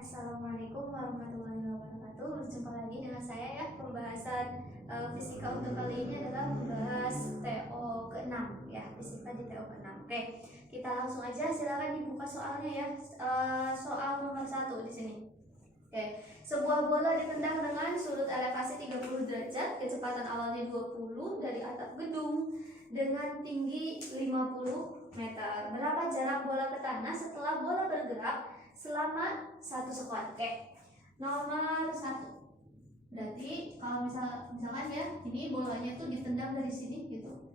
Assalamualaikum warahmatullahi wabarakatuh. Berjumpa lagi dengan saya ya. Pembahasan fisika untuk kali ini adalah membahas TO ke-6 ya, fisika di TO ke-6. Oke, kita langsung aja, silakan dibuka soalnya ya. Soal nomor 1 di sini. Oke, sebuah bola ditendang dengan sudut elevasi 30 derajat, kecepatan awalnya 20 dari atap gedung dengan tinggi 50 meter. Berapa jarak bola ke tanah setelah bola bergerak selama 1 sekon? Oke, nomor 1. Berarti kalau misalkan ya, ini bolanya tuh ditendang dari sini gitu.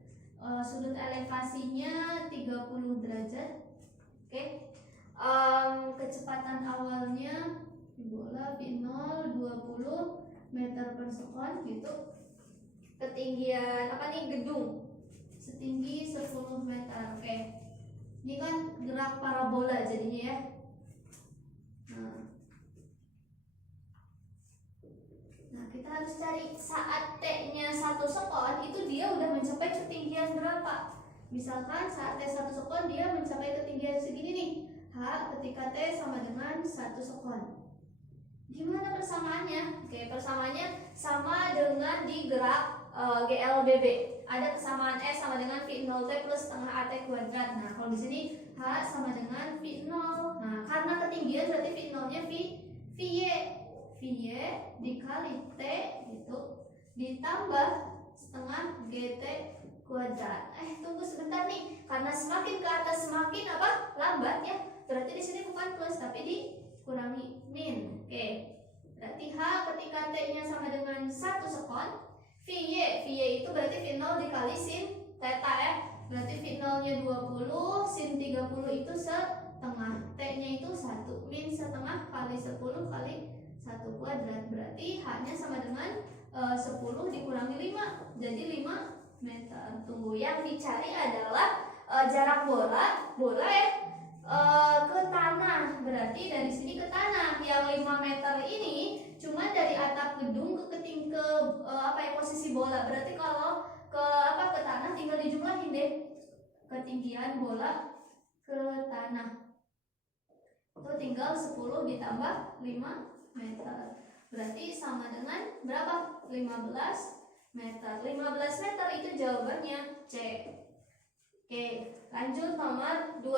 Sudut elevasinya 30 derajat. Oke. Kecepatan awalnya bola V0 20 meter per sekon gitu. Ketinggian apa nih, gedung setinggi 10 meter. Oke. Ini kan gerak parabola jadinya ya. Nah, kita harus cari saat T-nya 1 sekon itu dia udah mencapai ketinggian berapa. Misalkan saat T 1 sekon dia mencapai ketinggian segini nih. H ketika T sama dengan 1 sekon. Gimana persamaannya? Oke, persamaannya sama dengan di gerak GLBB. Ada kesamaan S sama dengan V0T plus setengah AT kuadrat. Nah, kalau di sini H sama dengan V0. Nah, karena ketinggian berarti V0-nya VY dikali T gitu ditambah setengah GT kuadrat. Tunggu sebentar nih, karena semakin ke atas semakin lambat ya. Berarti di sini bukan plus tapi dikurangi min. Oke. Berarti H ketika T-nya sama dengan 1 sekon, VY itu berarti V0 dikali sin theta ya. Berarti V0-nya 20, sin 30 itu setengah, T-nya itu 1, min setengah kali 10 kali 1 kuadrat. Berarti H-nya sama dengan 10 dikurangi 5, jadi 5 meter. Tunggu, yang dicari adalah jarak bola ya ke tanah. Berarti dari sini ke tanah yang 5 meter ini cuma dari atap gedung ke posisi bola. Berarti kalau ke tanah tinggal dijumlahin deh ketinggian bola ke tanah. Itu tinggal 10 ditambah 5 meter. Berarti sama dengan berapa? 15 meter. 15 meter itu jawabannya C. Oke, lanjut nomor 2.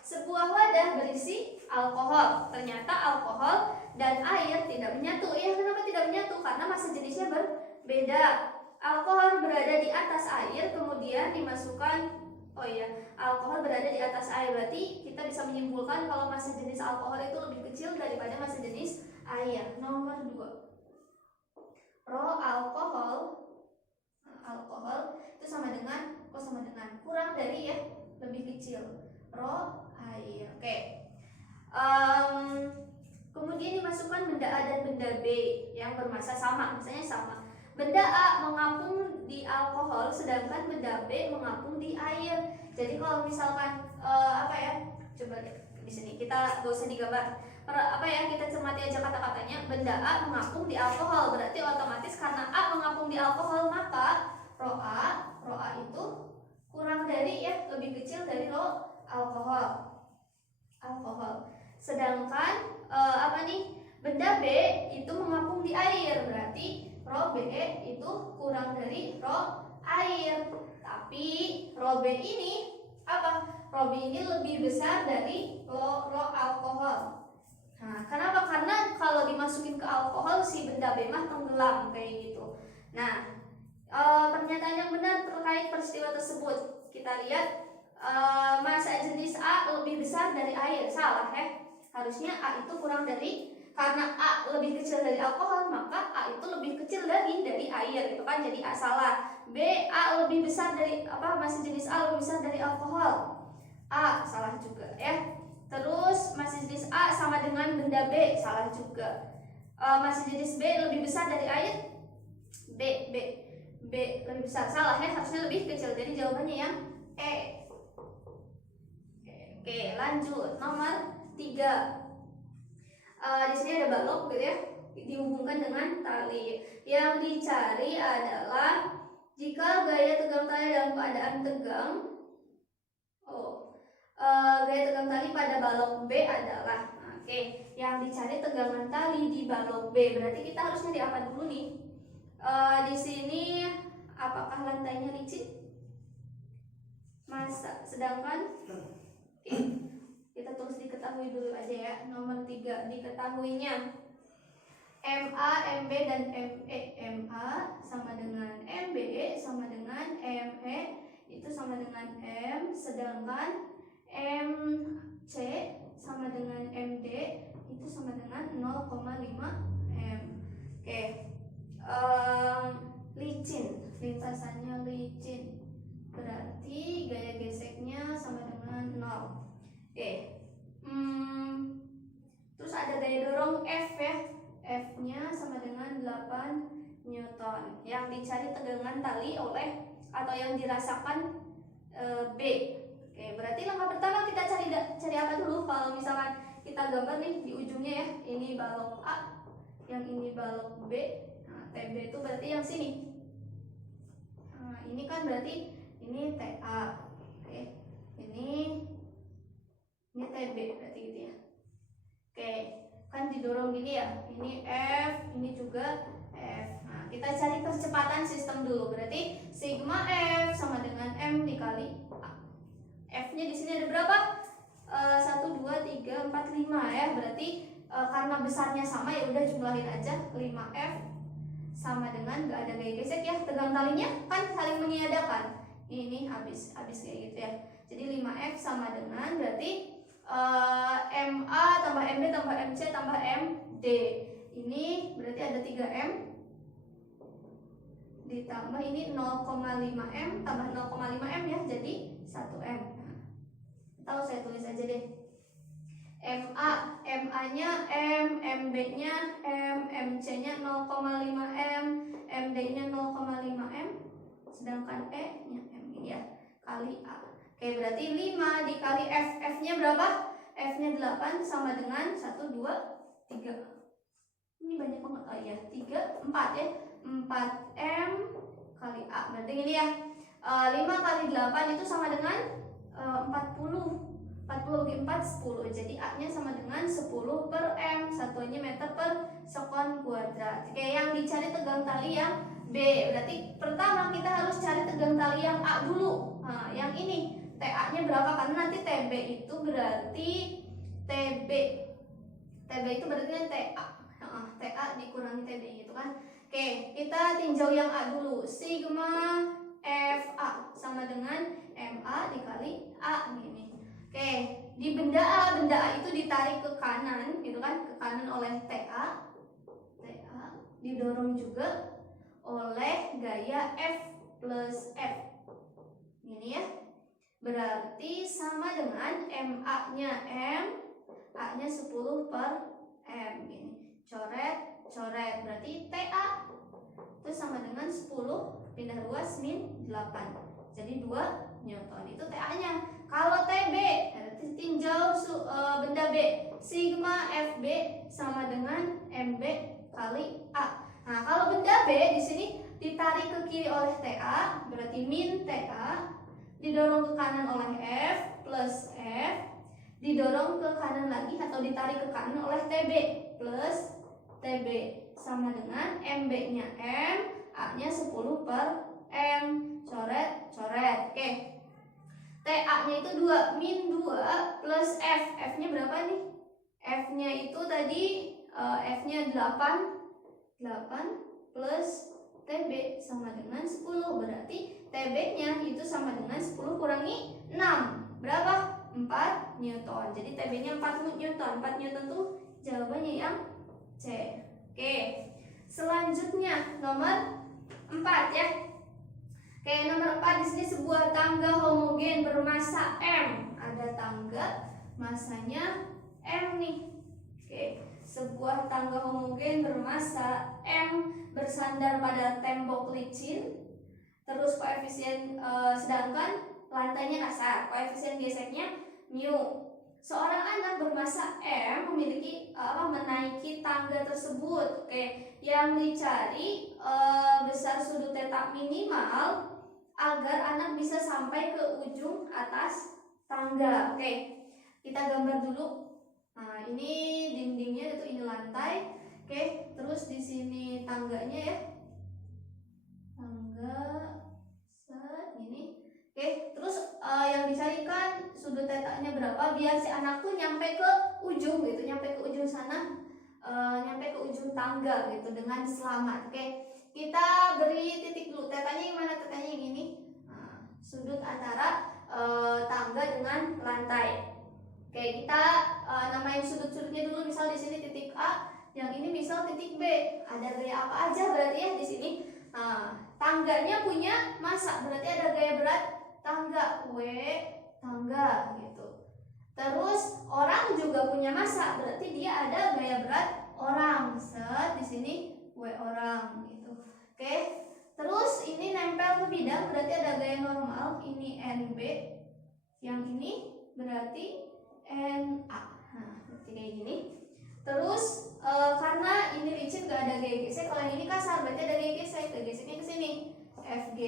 Sebuah wadah berisi alkohol. Ternyata alkohol dan air tidak menyatu. Ya, kenapa tidak menyatu? Karena massa jenisnya berbeda. Alkohol berada di atas air, kemudian dimasukkan alkohol berada di atas air. Berarti kita bisa menyimpulkan kalau massa jenis alkohol itu lebih kecil daripada massa jenis air. Nomor 2. Rho alkohol itu sama dengan kurang dari ya, lebih kecil. Rho air. Oke. Kemudian dimasukkan benda A dan benda B yang bermassa sama, misalnya sama. Benda A mengapung di alkohol sedangkan benda B mengapung di air. Jadi kalau misalkan coba di sini kita gak usah digambar. Kita cermati aja kata-katanya. Benda A mengapung di alkohol, berarti otomatis karena A mengapung di alkohol maka rho A itu kurang dari ya, lebih kecil dari rho alkohol. Sedangkan benda B itu mengapung di air, berarti rho B itu kurang dari rho air. Tapi rho B ini rho B ini lebih besar dari rho alkohol. Nah, kenapa? Karena kalau dimasukin ke alkohol si benda B mah tenggelam kayak gitu. Nah, pernyataan yang benar terkait peristiwa tersebut, kita lihat massa jenis A lebih besar dari air. Salah ya. Harusnya A itu kurang dari, karena A lebih kecil dari alkohol maka A itu lebih kecil dari air gitu kan. Jadi A salah. B, A lebih besar dari massa jenis A lebih besar dari alkohol. A salah juga ya. Terus massa jenis A sama dengan benda B, salah juga. Massa jenis B lebih besar dari air. B lebih besar, salah ya, harusnya lebih kecil. Jadi jawabannya yang E. Oke, lanjut nomor 3. Di sini ada balok gitu ya, dihubungkan dengan tali. Yang dicari adalah jika gaya tegang tali dalam keadaan tegang. Gaya tegang tali pada balok B adalah. Oke, yang dicari tegangan tali di balok B. Berarti kita harus nyari apa dulu nih? Di sini apakah lantainya licin? Masa, sedangkan oke, kita tulis diketahui dulu aja ya. Nomor 3 diketahuinya MA, MB dan ME. MA sama dengan MB sama dengan ME itu sama dengan M, sedangkan MC sama dengan MD itu sama dengan 0,5 M. Oke, licin, lintasannya licin, berarti gaya geseknya sama dengan 0. Oke, terus ada gaya dorong F ya, F-nya sama dengan 8 Newton. Yang dicari tegangan tali oleh atau yang dirasakan B. Oke, berarti langkah pertama kita cari apa dulu? Kalau misalkan kita gambar nih di ujungnya ya, ini balok A, yang ini balok B. Nah, TB itu berarti yang sini. Nah, ini kan berarti ini TA. Oke, ini TB berarti gitu ya. Oke, kan didorong gini ya. Ini F, ini juga F. Nah, kita cari percepatan sistem dulu. Berarti sigma F sama dengan M dikali A. F-nya di sini ada berapa? 1, 2, 3, 4, 5 ya. Berarti karena besarnya sama ya udah jumlahin aja. 5F sama dengan gak ada gaya gesek ya. Tegang talinya kan saling meniadakan. Ini habis kayak gitu ya. Jadi 5F sama dengan berarti MA tambah MB tambah MC tambah MD. Ini berarti ada 3M ditambah ini 0,5M tambah 0,5M ya, jadi 1M. Atau saya tulis aja deh. MA-nya M, MB-nya M, MC-nya 0,5M, MD-nya 0,5M, sedangkan E-nya M ini ya, kali A. Oke, berarti 5 dikali F. F-nya berapa? F-nya 8 sama dengan 1, 2, 3. Ini banyak banget. Oh iya, 3, 4 ya. 4M kali A. Berarti ini ya. 5 kali 8 itu sama dengan 40. 40 bagi 4, 10. Jadi A-nya sama dengan 10 per M. Satuannya meter per sekon kuadrat. Oke, yang dicari tegang tali yang B. Berarti pertama kita harus cari tegang tali yang A dulu. Nah, yang ini TA-nya berapa? Karena nanti TB itu berarti TB itu berarti kan TA. TA dikurangi TB gitu kan. Oke, kita tinjau yang A dulu. Sigma FA sama dengan MA dikali A ini. Oke, di benda A itu ditarik ke kanan gitu kan, ke kanan oleh TA didorong juga oleh gaya F plus F. Ini ya. Berarti sama dengan MA-nya M, A-nya 10 per M gini. Coret. Berarti TA itu sama dengan 10 pindah ruas min 8. Jadi 2 Newton. Itu TA-nya. Kalau TB, berarti tinjau benda B. Sigma FB sama dengan MB kali A. Nah, kalau benda B di sini ditarik ke kiri oleh TA, berarti min TA, didorong ke kanan oleh F plus F, didorong ke kanan lagi atau ditarik ke kanan oleh TB plus TB sama dengan MB-nya M, A-nya 10 per M. Coret. Oke. TA-nya itu 2 min 2 plus F. F-nya berapa nih? F-nya itu tadi F-nya 8 plus TB sama dengan 10. Berarti TB-nya itu sama dengan 10 kurangi 6. Berapa? 4 Newton. Jadi TB-nya 4 Newton. 4 Newton tuh jawabannya yang C. Oke. Selanjutnya nomor 4 ya. Oke, nomor 4 di sini sebuah tangga homogen bermasa M. Ada tangga masanya M nih. Oke, sebuah tangga homogen bermasa M bersandar pada tembok licin. Terus koefisien sedangkan lantainya kasar. Koefisien geseknya mu. Seorang anak bermasa M memiliki menaiki tangga tersebut. Oke, yang dicari besar sudut theta minimal agar anak bisa sampai ke ujung atas tangga. Oke, kita gambar dulu. Nah, ini ini lantai. Oke, terus di sini tangganya ya. Tangga ini. Oke, terus yang dicarikan sudut tetanya berapa biar si anak tuh nyampe ke ujung gitu, nyampe ke ujung sana, nyampe ke ujung tangga gitu dengan selamat. Oke, kita beri titik dulu. Tetanya yang mana? Tetanya yang ini. Nah, sudut antara tangga dengan lantai. Oke, kita namain sudut-sudutnya dulu. Misal di sini titik A, yang ini misal titik B. Ada gaya apa aja berarti ya di sini? Nah, tangganya punya massa, berarti ada gaya berat tangga, W tangga gitu. Terus orang juga punya massa, berarti dia ada gaya berat orang. Set di sini W orang gitu. Oke. Terus ini nempel ke bidang, berarti ada gaya normal. Ini NB. Yang ini berarti NA. Nah, berarti kayak gini. Terus karena ini licin gak ada gaya gesek, kalau yang ini kasar berarti ada gaya gesek. Geseknya ke sini. FG.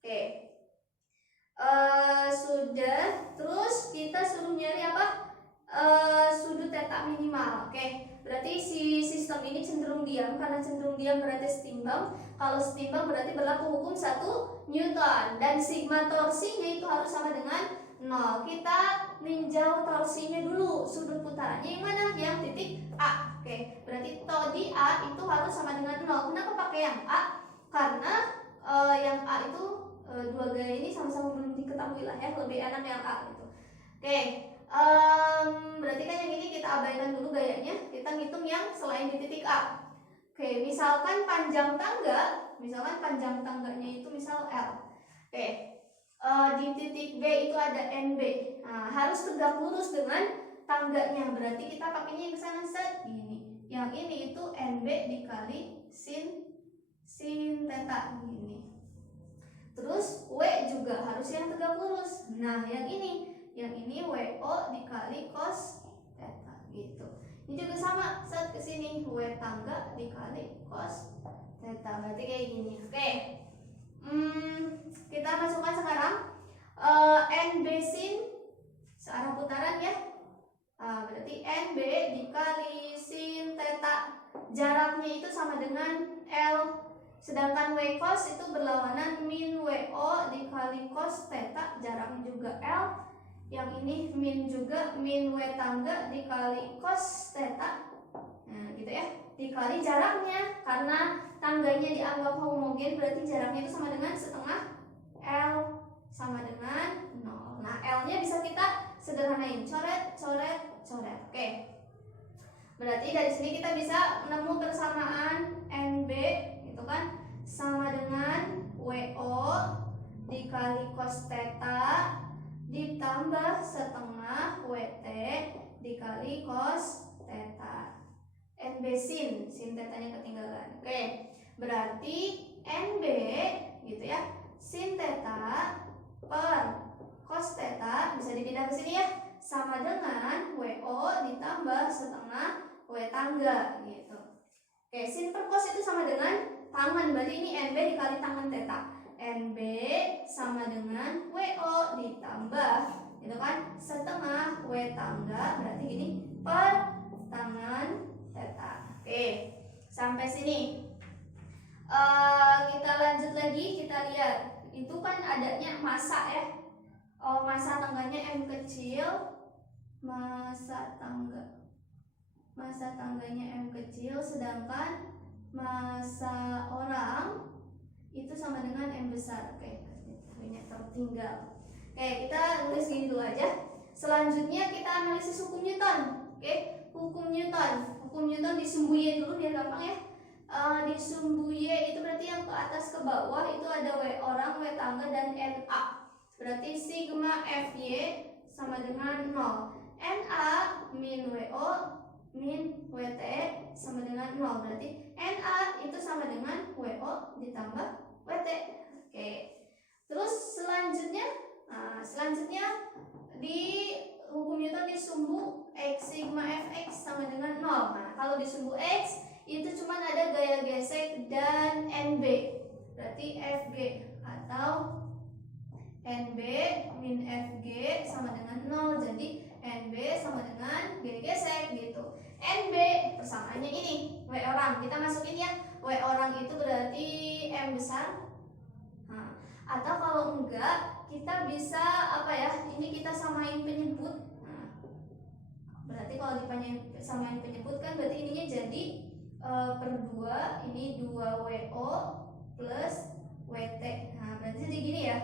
Oke. Sudah. Terus kita suruh nyari apa? Sudut theta minimal. Oke. Berarti si sistem ini cenderung diam. Karena cenderung diam berarti setimbang. Kalau setimbang berarti berlaku hukum 1 Newton. Dan sigma torsinya itu harus sama dengan 0. Kita ninjau torsinya dulu. Sudut putarannya yang mana? Yang titik A. Oke. Berarti di A itu harus sama dengan 0. Kenapa pakai yang A? Karena yang A itu dua gaya ini sama-sama belum diketahui lah ya, lebih enak yang A gitu. Oke, berarti kan yang ini kita abaikan dulu gayanya, kita ngitung yang selain di titik A. Oke, misalkan panjang tangganya itu misal L. Oke, di titik B itu ada NB. Nah, harus tegak lurus dengan tangganya, berarti kita pakainya yang sana set ini. Yang ini itu NB dikali sin theta gini. Terus W juga harus yang tegak lurus. Nah, yang ini WO dikali cos theta gitu. Ini juga sama, set ke sini W tangga dikali cos theta. Berarti kayak gini. Oke. Kita masukkan sekarang NB sin searah putaran ya. Berarti NB dikali sin theta. Jaraknya itu sama dengan L. Sedangkan W cos itu berlawanan min WO dikali cos theta, jaraknya juga L. Yang ini min juga, min W tangga dikali cos theta. Nah, gitu ya. Dikali jaraknya, karena tangganya dianggap homogen, berarti jaraknya itu sama dengan setengah L sama dengan 0. Nah, L-nya bisa kita sederhanain, coret. Oke. Berarti dari sini kita bisa menemu persamaan NB itu kan sama dengan WO dikali cos theta ditambah setengah WT dikali cos theta. NB sin tetanya ketinggalan. Oke, berarti NB gitu ya, sin theta per cos theta bisa dipindah ke sini ya, sama dengan WO ditambah setengah W tangga gitu. Oke, sin per cos itu sama dengan tangan, berarti ini NB dikali tangan theta. NB sama dengan WO ditambah itu kan setengah W tangga, berarti gini per tangan theta. Oke, sampai sini. Kita lanjut lagi, kita lihat. Itu kan adanya massa ya. Massa tangganya M kecil. Massa tangganya M kecil, sedangkan massa orang itu sama dengan M besar. Oke, ini tertinggal. Oke, kita nulis gini dulu aja. Selanjutnya kita analisis hukum Newton. Oke, hukum Newton disumbu Y dulu biar gampang ya. Disumbu Y itu berarti yang ke atas ke bawah itu ada W orang, W tangga, dan NA. Berarti sigma FY sama dengan 0. NA min WO min WT sama dengan 0. Berarti NA itu sama dengan WO ditambah WT. Oke. Terus selanjutnya di hukum Newton disumbu X sigma Fx sama dengan 0. Nah, kalau disumbu X itu cuma ada gaya gesek dan NB. Berarti Fg atau NB min Fg sama dengan 0. Jadi NB sama dengan gaya gesek gitu. NB persamaannya ini W orang, kita masukin ya, W orang itu berarti M besar. Nah, atau kalau enggak kita bisa apa ya, ini kita samain penyebut. Nah, berarti kalau samain penyebut kan berarti ininya jadi per 2, ini 2WO plus WT. Nah berarti jadi gini ya,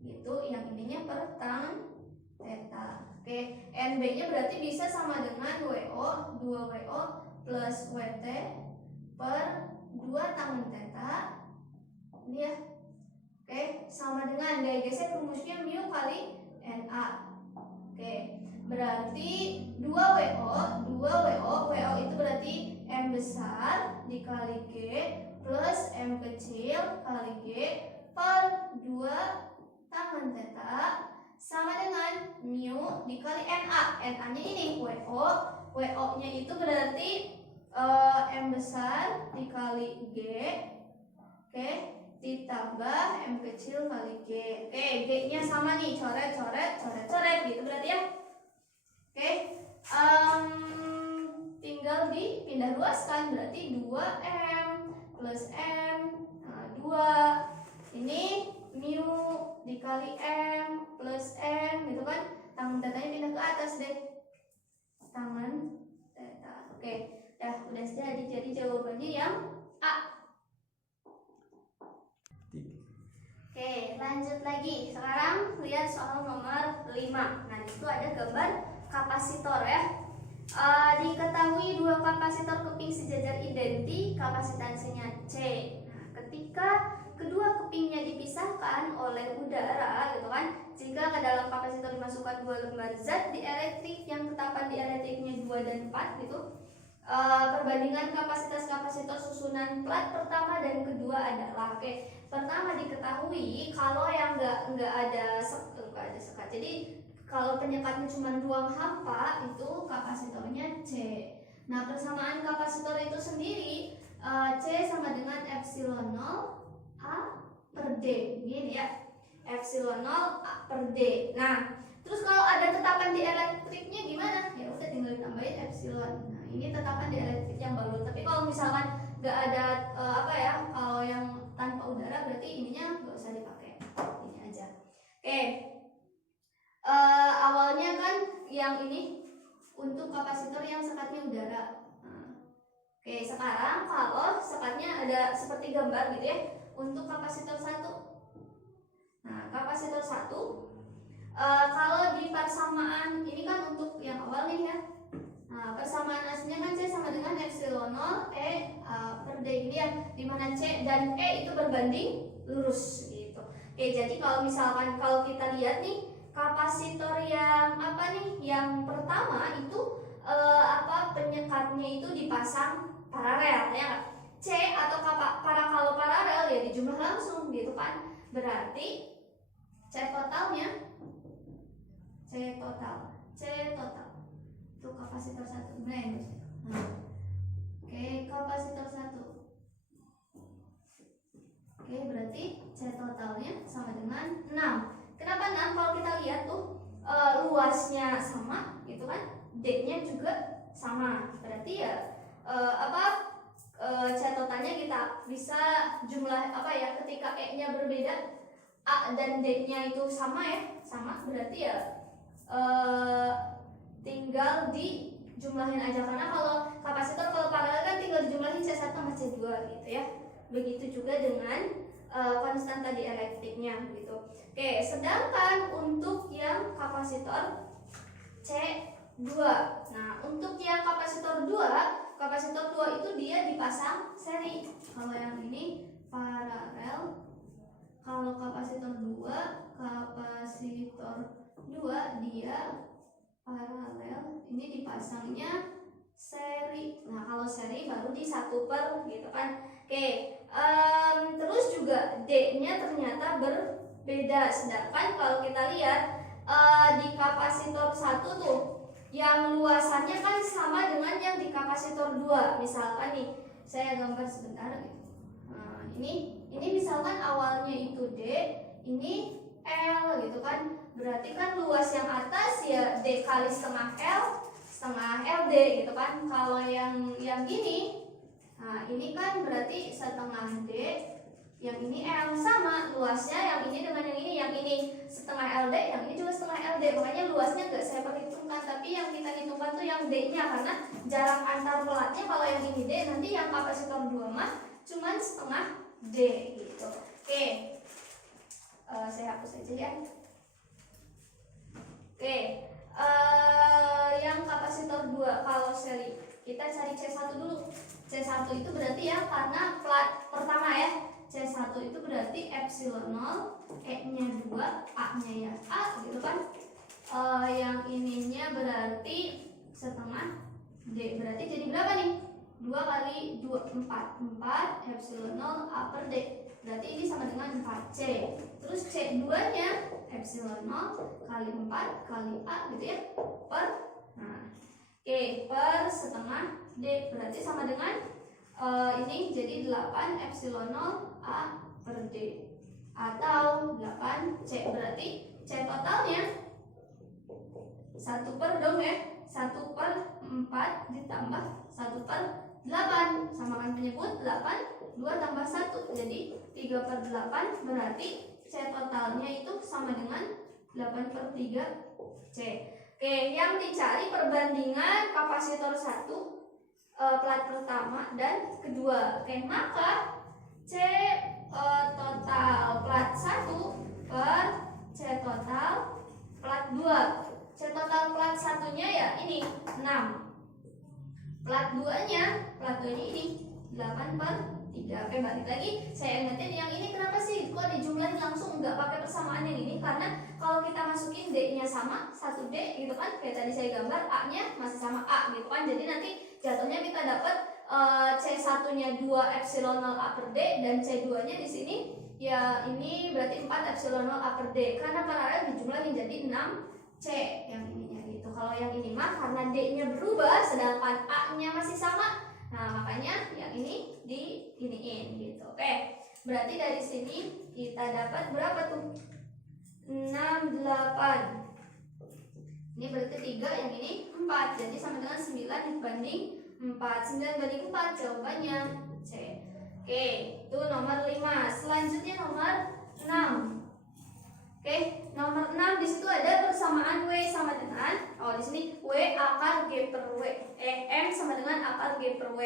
gitu, yang ininya per tangen theta. Oke, NB nya berarti bisa sama dengan WO, 2WO plus WT per 2 tangen theta. Ini ya. Oke, sama dengan gaya geser rumusnya mu kali NA. Oke, berarti 2WO itu berarti M besar dikali G plus M kecil kali G per 2 tangen theta sama dengan mu dikali NA. NA nya ini WO, WO nya itu berarti M besar dikali G, oke, ditambah M kecil kali G. Oke, G nya sama nih, coret gitu berarti ya. Oke, tinggal dipindah luaskan, berarti 2M plus M, nah 2 ini mu dikali M plus M gitu kan, tangan tetanya pindah ke atas deh, tangan teta. Oke, ya udah jadi jawabannya yang A. Oke, lanjut lagi. Sekarang lihat soal nomor 5. Nah, disitu ada gambar kapasitor ya. Diketahui dua kapasitor keping sejajar identik, kapasitansinya C. Nah, ketika kedua kepingnya dipisahkan oleh udara gitu kan, jika ke dalam kapasitor dimasukkan 2 lembar zat dielektrik yang tetapan dielektriknya 2 dan 4 gitu, perbandingan kapasitor susunan plat pertama dan kedua adalah, oke, pertama diketahui kalau yang enggak ada sekat, jadi kalau penyekatnya cuma ruang hampa itu kapasitornya C. Nah, persamaan kapasitor itu sendiri C sama dengan epsilon 0 A per D. Gini ya, epsilon 0 A per D. Nah, terus kalau ada tetapan dielektriknya gimana? Ya udah tinggal tambahin epsilon. Nah, ini tetapan dielektrik yang baru. Tapi kalau misalkan nggak ada kalau yang tanpa udara berarti ininya nggak usah dipakai. Ini aja. Oke. Awalnya kan yang ini untuk kapasitor yang sekatnya udara. Nah, oke, sekarang kalau sekatnya ada seperti gambar gitu ya, untuk kapasitor 1. Nah, kapasitor 1 kalau di persamaan ini kan untuk yang awal nih ya. Nah, persamaan aslinya kan C sama dengan epsilon 0 E per D ini ya, dimana C dan E itu berbanding lurus gitu. Oke, jadi kalau misalkan kalau kita lihat nih kapasitor yang yang pertama itu penyekatnya itu dipasang paralel ya nggak? C atau kalau paralel ya dijumlah langsung gitu kan, berarti C total itu kapasitor 1 blend. Nah, oke, kapasitor 1. Oke, berarti C totalnya sama dengan 6. Kenapa 6? Kalau kita lihat tuh luasnya sama gitu kan, D-nya juga sama. Berarti ya C totalnya kita bisa jumlah ketika E-nya berbeda, A dan D-nya itu sama ya, sama, berarti ya tinggal dijumlahin aja, karena kalau kapasitor kalau paralel kan tinggal dijumlahin C1 sama C2 gitu ya. Begitu juga dengan konstan tadi elektriknya gitu. Oke, sedangkan untuk yang kapasitor C2. Nah, untuk yang kapasitor 2 itu dia dipasang seri. Kalau yang ini paralel. Kalau kapasitor 2 dia paralel, ini dipasangnya seri. Nah, kalau seri baru di 1 per gitu kan. Oke, terus juga D-nya ternyata berbeda. Sedangkan kalau kita lihat di kapasitor 1 tuh yang luasannya kan sama dengan yang di kapasitor 2. Misalkan nih, saya gambar sebentar gitu. Nah, ini misalkan awalnya itu D, ini L gitu kan. Berarti kan luas yang atas ya D kali setengah L setengah LD gitu kan. Kalau yang gini, nah ini kan berarti setengah D, yang ini L, sama luasnya yang ini dengan yang ini setengah LD, yang ini juga setengah LD. Makanya luasnya nggak saya perhitungkan, tapi yang kita hitungkan tuh yang D-nya, karena jarak antar platnya kalau yang ini D, nanti yang kapasitor 2 mah cuman setengah D gitu. Oke, saya hapus aja ya. Oke, yang kapasitor 2 kalau seri, kita cari C1 dulu. C1 itu berarti ya, karena plat pertama ya, C1 itu berarti epsilon 0, E-nya 2, A-nya ya A gitu kan. Yang ininya berarti setengah D, berarti jadi berapa nih? 2 kali 2, 4 epsilon 0 A per D, berarti ini sama dengan 4C. Terus C2 nya epsilon 0 kali 4 kali A gitu ya, per, nah oke, per setengah D, berarti sama dengan ini jadi 8 epsilon 0 A per D, atau 8C. Berarti C totalnya 1 per dong ya, 1 per 4 ditambah 1 per 8, samakan penyebut 8, 2 tambah 1 jadi 3 per 8, berarti C totalnya itu sama dengan 8 per 3C. Oke, yang dicari perbandingan kapasitor 1 plat pertama dan kedua. Oke, maka C total plat 1 per C total plat 2. C total plat 1-nya ya ini 6. Plat 2-nya ini 8 per 3. Oke, balik lagi saya ingetin yang ini kenapa sih kok dijumlahin langsung nggak pakai persamaan yang ini, karena kalau kita masukin D-nya sama 1D gitu kan, kayak tadi saya gambar A-nya masih sama A gitu kan, jadi nanti jatuhnya kita dapat C1-nya 2 epsilon 0 A per D, dan C2-nya di sini ya ini berarti 4 epsilon 0 A per D, karena paralel dijumlahin jadi 6C yang ininya gitu. Kalau yang ini mah karena D-nya berubah sedangkan A-nya masih sama, nah makanya yang ini di iniin gitu. Oke, berarti dari sini kita dapat berapa tuh? 6, 8. Ini berarti 3, yang ini 4. Jadi sama dengan 9 dibanding 4. 9 banding 4, jawabannya C. Oke, itu nomor 5. Selanjutnya nomor 6. Oke, nomor 6 di situ ada persamaan W sama dengan, di sini W akar G per W. M sama dengan akar G per W.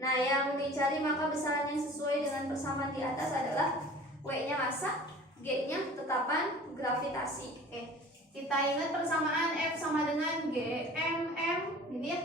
Nah, yang dicari maka besarannya sesuai dengan persamaan di atas adalah W-nya massa, G-nya tetapan gravitasi. Oke, kita ingat persamaan F sama dengan G M ini ya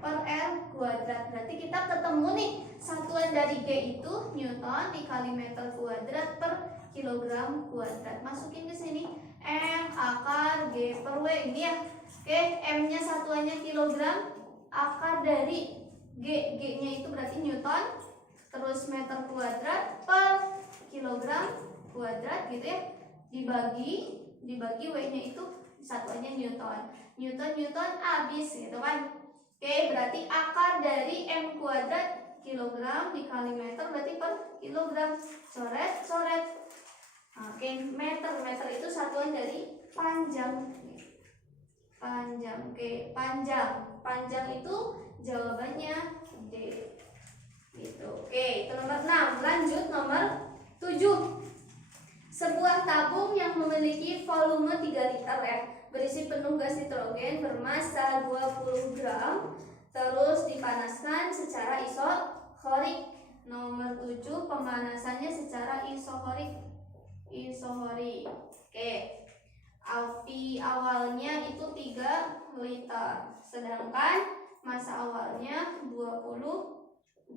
per L kuadrat. Berarti kita ketemu nih satuan dari G itu Newton dikali meter kuadrat per kilogram kuadrat. Masukin ke sini M akar G per W ini ya. Oke, M-nya satuannya kilogram, akar dari G-nya itu berarti Newton, terus meter kuadrat per kilogram kuadrat gitu ya, dibagi W-nya itu satuannya Newton. Newton habis gitu kan. Oke, berarti akar dari M kuadrat kilogram dikali meter berarti per kilogram. Coret. Oke, meter itu satuan dari panjang. Oke, panjang itu jawabannya D gitu. Oke, itu nomor 6. Lanjut nomor 7. Sebuah tabung yang memiliki volume 3 liter ya, berisi penuh gas nitrogen bermassa 20 gram, terus dipanaskan secara isohorik. Nomor 7, pemanasannya secara isohorik. Oke, api awalnya itu 3 liter, sedangkan massa awalnya 20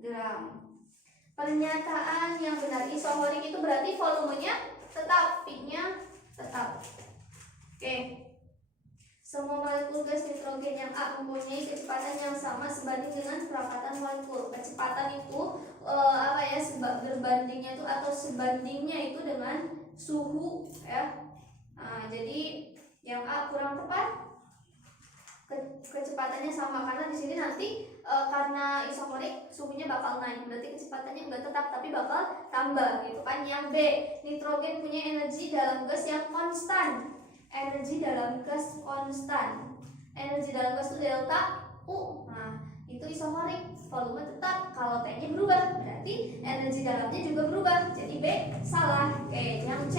gram. Pernyataan yang benar, isohorik itu berarti volumenya tetap, P-nya tetap. Oke, semua molekul gas nitrogen yang A mempunyai kecepatan yang sama sebanding dengan kerapatan molekul. Kecepatan itu berbandingnya itu atau sebandingnya itu dengan suhu ya. Nah, jadi yang A kurang tepat, kecepatannya sama, karena di sini nanti karena isohorik suhunya bakal naik, berarti kecepatannya enggak tetap tapi bakal tambah gitu kan. Yang B, nitrogen punya energi dalam gas yang konstan. energi dalam gas itu delta U. Nah, itu isohorik, volume tetap. Kalau T-nya berubah, berarti energi dalamnya juga berubah. Jadi B salah. Oke, yang C.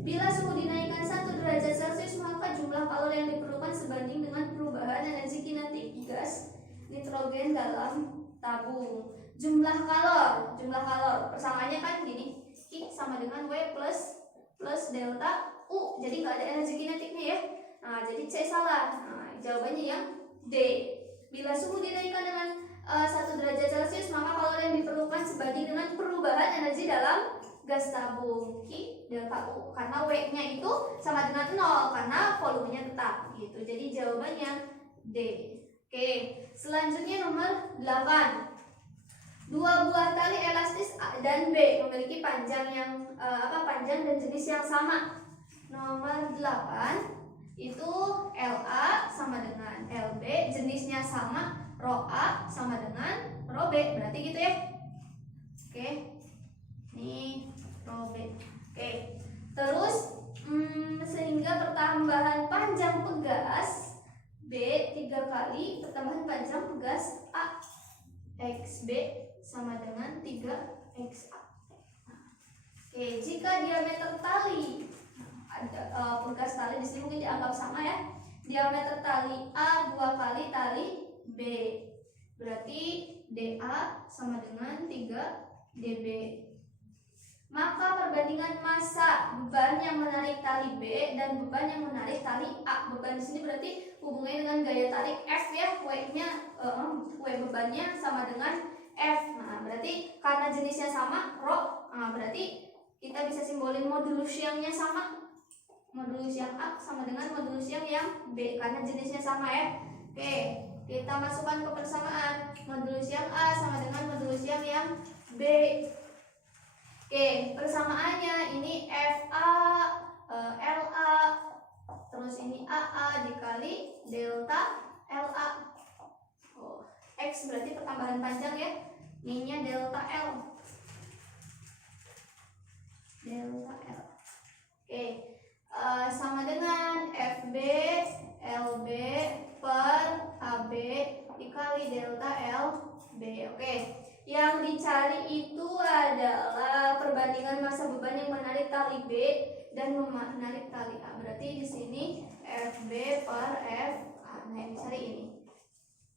Bila suhu dinaikkan 1 derajat Celcius, maka jumlah kalori yang diperlukan sebanding dengan perubahan energi kinetik gas nitrogen dalam tabung. Jumlah kalor persamaannya kan gini, I sama dengan W plus delta U. Jadi nggak ada energi kinetiknya ya. Nah, jadi C salah. Nah, jawabannya yang D. Bila suhu dinaikkan dengan 1 derajat Celcius, maka kalori yang diperlukan sebanding dengan perubahan energi dalam gas tabung. Q delta U. Karena W-nya itu sama dengan 0 karena volumenya tetap gitu. Jadi jawabannya D. Oke, selanjutnya nomor 8. Dua buah tali elastis A dan B memiliki panjang panjang dan jenis yang sama. Nomor 8 itu LA sama dengan LB, jenisnya sama, rho A sama dengan rho B, berarti gitu ya. Oke, ini rho B. Oke, terus sehingga pertambahan panjang pegas B 3 kali pertambahan panjang pegas A XB sama dengan 3XA. Oke, jika diameter tali pegas tali di sini mungkin dianggap sama ya. Diameter tali A 2 kali tali B. Berarti DA sama dengan 3 DB. Maka perbandingan massa beban yang menarik tali B dan beban yang menarik tali A. Beban di sini berarti hubungannya dengan gaya tarik F ya. W bebannya sama dengan F. Nah, berarti karena jenisnya sama, rho, berarti kita bisa simbolin modulus yang sama. Modulus yang A sama dengan modulus yang B karena jenisnya sama ya. Oke, kita masukkan ke persamaan. Modulus yang A sama dengan modulus yang B. Oke, persamaannya ini FA LA terus ini AA dikali delta LA. X berarti pertambahan panjang ya. Ini-nya delta L. Delta L. Oke. Sama dengan FB LB per AB dikali delta LB. Oke, yang dicari itu adalah perbandingan massa beban yang menarik tali B dan menarik tali A. Berarti di sini FB per FA. Nah, yang dicari ini.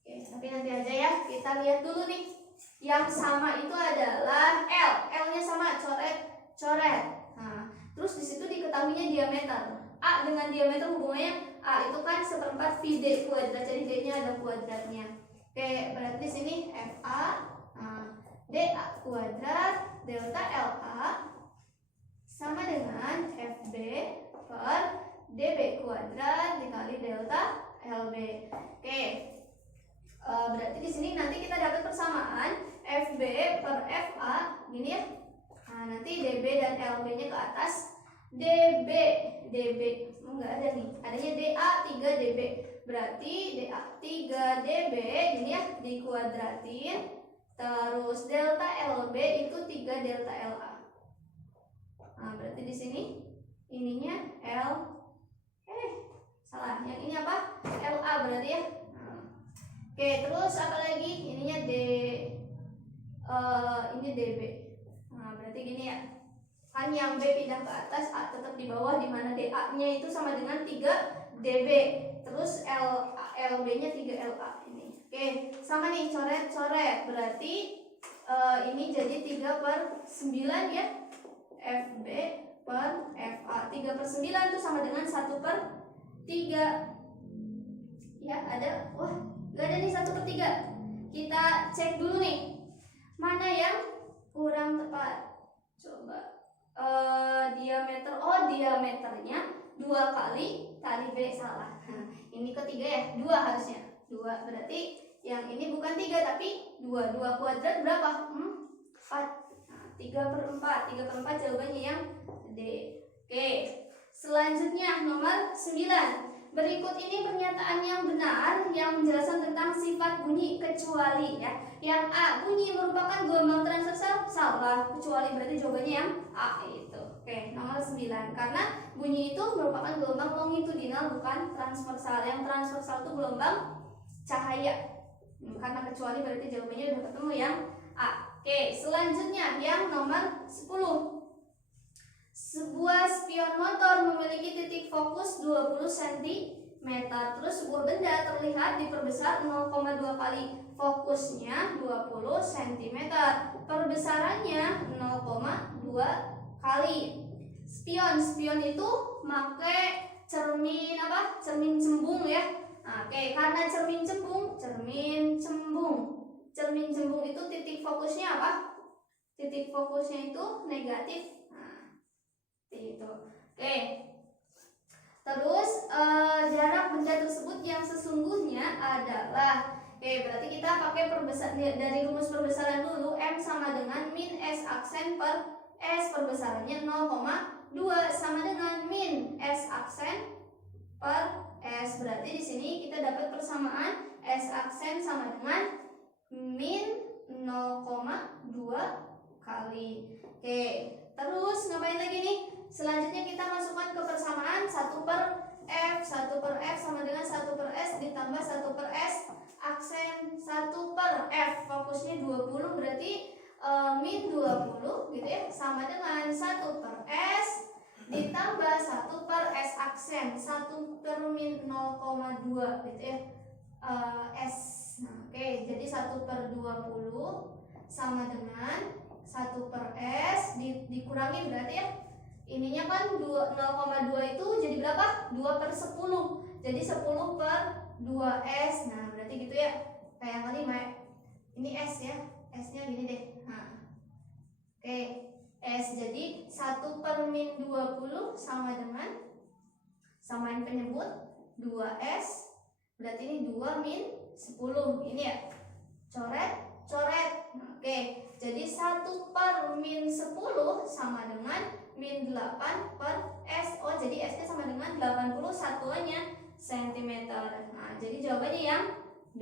Oke, tapi nanti aja ya. Kita lihat dulu nih. Yang sama itu adalah L. L-nya sama, coret. Nah, terus di situ diketahuinya diameter. A dengan diameter hubungannya A itu kan 1/4 VD kuadrat, jadi D-nya ada kuadratnya. Oke, berarti di sini FA DA kuadrat delta LA sama dengan FB per DB kuadrat dikali delta LB. Oke, berarti di sini nanti kita dapat persamaan FB per FA gini ya. Nah, nanti DB dan LB-nya ke atas. DB enggak ada nih, adanya DA 3 DB. Berarti DA 3 DB ini ya dikuadratin. Terus delta LB itu 3 delta LA. Nah, berarti di sini ininya salah. Yang ini apa? LA berarti ya. Nah. Oke, terus apa lagi? Ininya ini DB. Nah, berarti gini ya. Kan yang B pindah ke atas, A tetap di bawah, di mana DA-nya itu sama dengan 3 DB. Terus LB-nya 3 LA ini. Oke, sama nih coret. Berarti ini jadi 3/9 ya. FB per FA. 3/9 itu sama dengan 1/3. Ya, ada. Wah, gak ada nih 1/3. Kita cek dulu nih. Mana yang kurang tepat? Coba. Diameternya 2 kali tali B, salah. Nah, ini ketiga ya, 2 harusnya. 2 berarti yang ini bukan 3 tapi 2. 2 kuadrat berapa? 4. Nah, 3/4. 3/4 jawabannya yang D. Oke, selanjutnya nomor 9. Berikut ini pernyataan yang benar yang menjelaskan tentang sifat bunyi kecuali ya. Yang A, bunyi merupakan gelombang transversal, salah. Kecuali berarti jawabannya yang A itu. Oke, nomor 9. Karena bunyi itu merupakan gelombang longitudinal bukan transversal. Yang transversal itu gelombang cahaya. Karena kecuali berarti jawabannya udah ketemu yang A. Oke, selanjutnya yang nomor 10. Sebuah spion motor memiliki titik fokus 20 cm. Terus sebuah benda terlihat diperbesar 0,2 kali. Fokusnya 20 cm. Perbesarannya 0,2 kali. Spion itu pakai cermin apa? Cermin cembung ya. Nah, oke, karena cermin cembung itu titik fokusnya apa? Titik fokusnya itu negatif. Nah, itu. Oke. Terus jarak benda tersebut yang sesungguhnya adalah, oke, berarti kita pakai dari rumus perbesaran dulu. M sama dengan min S aksen per S, perbesarannya 0,2 sama dengan min S aksen per S. Berarti di sini kita dapat persamaan S aksen sama dengan min 0,2 kali. Oke, terus ngapain lagi nih? Selanjutnya kita masukkan ke persamaan 1 per F. 1 per F sama dengan 1 per S ditambah 1 per S aksen 1 per F. Fokusnya 20 berarti min 20 gitu ya, sama dengan 1 per S ditambah 1 per S aksen 1 per min 0,2 gitu ya, S. Nah, oke, jadi 1 per 20 sama dengan 1 per S dikurangi berarti ya, ininya kan 0,2 itu jadi berapa? 2 per 10. Jadi 10 per 2S. Nah, berarti gitu ya. Kayak yang tadi, ini S ya. S-nya gini deh. Nah. Oke, S jadi 1 per min 20 sama dengan, samain penyebut 2S. Berarti ini 2 min 10. Ini ya. Coret. Oke, jadi 1 per min 10 sama dengan min 8 per S. Oh, jadi S nya sama dengan 80 satuannya cm. Nah, jadi jawabannya yang B.